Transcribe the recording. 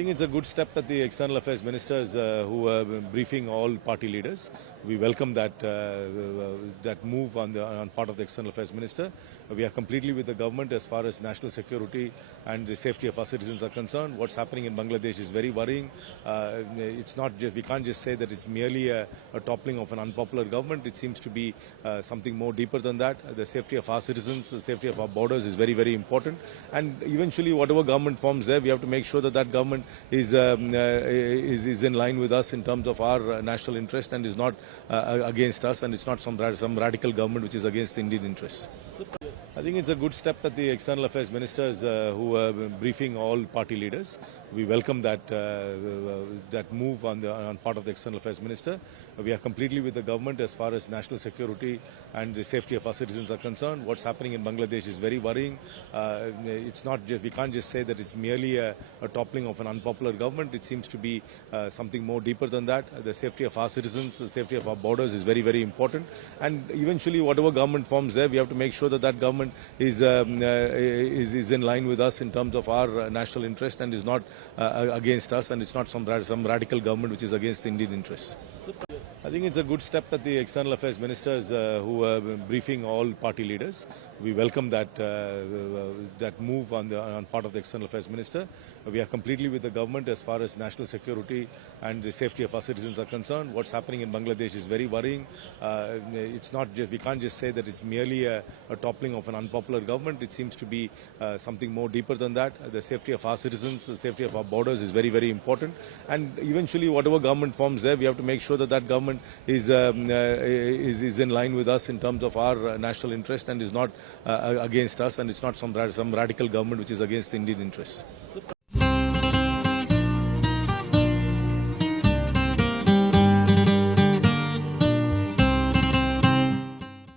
I think it's a good step that the External Affairs Ministers who are briefing all party leaders. We welcome that move on part of the External Affairs Minister. We are completely with the government as far as national security and the safety of our citizens are concerned. What's happening in Bangladesh is very worrying. It's not just, we can't just say that it's merely a toppling of an unpopular government. It seems to be something more deeper than that. The safety of our citizens, the safety of our borders is very, very important. And eventually, whatever government forms there, we have to make sure that that government is in line with us in terms of our national interest and is not against us, and it's not some radical government which is against the Indian interests. I think it's a good step that the External Affairs Ministers who are briefing all party leaders. We welcome that move on part of the External Affairs Minister. We are completely with the government as far as national security and the safety of our citizens are concerned. What's happening in Bangladesh is very worrying. It's not just, we can't just say that it's merely a toppling of an unpopular government. It seems to be something more deeper than that. The safety of our citizens, the safety of our borders is very, very important. And eventually, whatever government forms there, we have to make sure that that government is in line with us in terms of our national interest and is not against us, and it's not some radical government which is against the Indian interests. I think it's a good step that the External Affairs Ministers who are briefing all party leaders. We welcome that move on part of the External Affairs Minister. We are completely with the government as far as national security and the safety of our citizens are concerned. What's happening in Bangladesh is very worrying. It's not just, we can't just say that it's merely a toppling of an unpopular government. It seems to be something more deeper than that. The safety of our citizens, the safety of our borders is very, very important. And eventually, whatever government forms there, we have to make sure that that government is in line with us in terms of our national interest and is not against us, and it's not some radical government which is against the Indian interests.